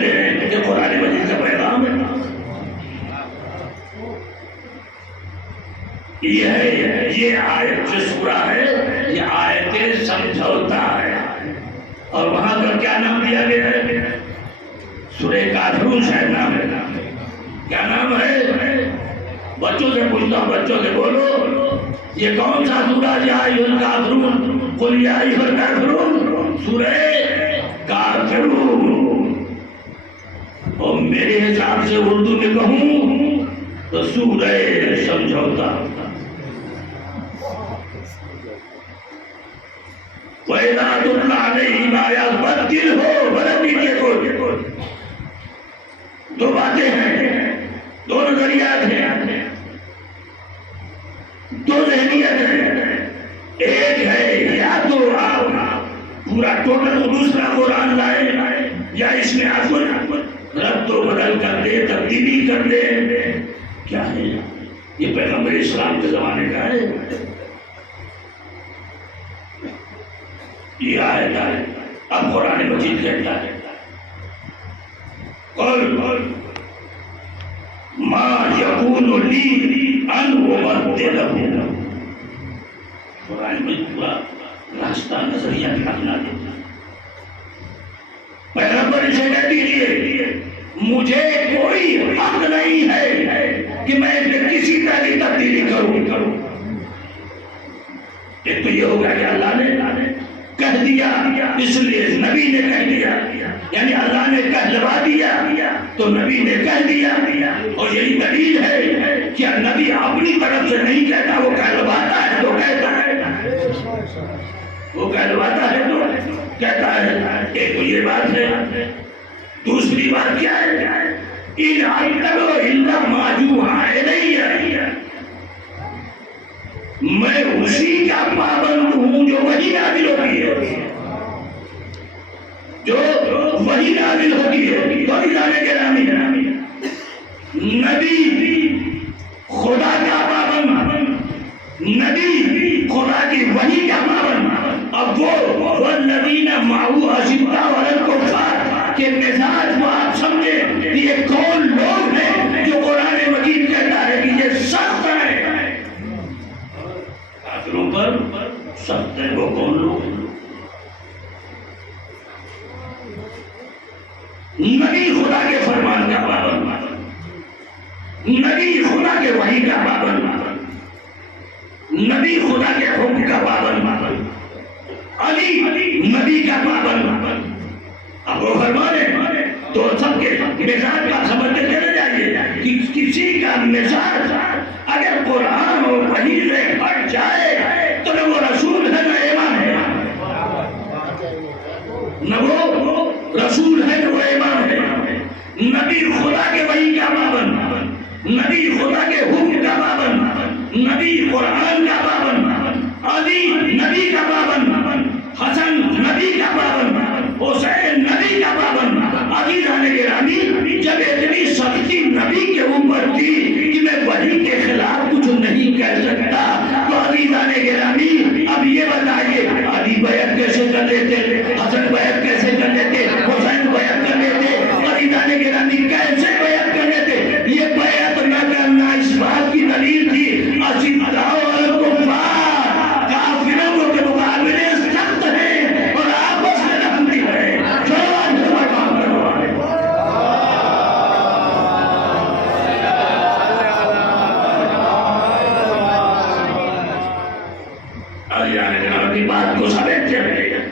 کہتے ہیں کہ قرآن مجید کا پیغام ہے. یہ آیت جو سورہ ہے یہ آیت سمجھوتا ہے. اور وہاں پر کیا نام دیا گیا ہے؟ سورہ کافرون شاید نام ہے. کیا نام ہے؟ بچوں سے پوچھتا ہوں، بچوں سے بولو یہ کون سا سورہ ہے؟ یا ایھا الکافرون قل یا ایھا الکافرون، سورہ کافرون. اور میرے حساب سے اردو میں کہوں تو سورہ سمجھوتا. وَإِذَا تُتْلَىٰ عَلَيْهِمْ آیَاتُ بَدِّلْ ہو بدل دیجیے. کو دو باتیں ہیں، دو نظریات ہیں، دو ذہنیت ہیں. ایک ہے یا تو آپ پورا ٹوٹل دوسرا قرآن لائے یا اس میں آپ رد و بدل کر دے، تبدیلی کر دے. کیا ہے یہ؟ پیغمبر اسلام کے زمانے کا ہے. یہ آیت ہے. اب قرآن مجید کہتا ہے قل ما یکون لی ان ابدلہ. قرآن مجید پورا راستہ نظریہ بنا دیتا. پیغمبر سے کہہ دیجیے مجھے کوئی حق نہیں ہے کہ میں کسی طرح کی تبدیلی کروں. ایک تو یہ ہوگا کہ اللہ نے کہہ دیا اس لیے نبی نے کہہ دیا، یعنی اللہ نے کہلوا دیا تو نبی نے کہہ دیا. اور یہی دلیل ہے کہ نبی اپنی طرف سے نہیں کہتا، وہ کہلواتا ہے تو کہتا ہے، وہ کہلواتا ہے تو کہتا ہے. ایک تو یہ بات ہے. دوسری بات کیا ہے؟ ان اتبع الا ما یوحی الی، میں اسی کا پابند ہوں جو وحی نازل ہوتی ہے، جو وحی نازل ہوتی ہے. تو ادارے گرامی نبی خدا کا پابند، نبی خدا کی وحی کا پابند. اب وہ والذین معه اشداء علی الکفار کے مزاج کو آپ سمجھیں کہ یہ کون لوگ ہیں جو قرآن مجید کہتا ہے کہ یہ سخت ہے، کافروں پر سخت ہے. وہ کون لوگ ہیں؟ نبی خدا کے فرمان کا پابند، نبی خدا کے وحی کا پابند، نبی خدا کے حکم کا پابند، علی نبی کا پابند. اب وہ فرمانے تو سب کے مزاج کا سمجھتے چلے جائیے کہ کسی کا مزاج اگر قرآن اور وحی سے ہٹ جائے تو نہ وہ رسول ہے نہ امام ہے، نہ وہ رسول ہے نہ وہ امام ہے. نبی خدا کے وحی کا پابند، نبی خدا کے حکم کا پابند، نبی قرآن کا پابند، علی نبی کا پابند، حسن نبی کا پابند، حسین نبی کا پابند. عزیزان گرامی جب اتنی سختی نبی کے اوپر تھی کہ میں وحی کے خلاف کچھ نہیں کہہ سکتا، تو عزیزان گرامی اب یہ بتائیے علی بیعت کیسے کر لیتے، حسن بیعت کیسے کر لیتے، حسین بیعت کر لیتے، عزیزان گرامی کیسے بیعت کر لیتے؟ یہ بیعت نہ کرنا اس بات کی دلیل تھی اشداء علی الکفار، کافروں کے مقابلے سخت ہیں اور آپس میں رحمتی ہے. بات کو سمجھتے ہیں.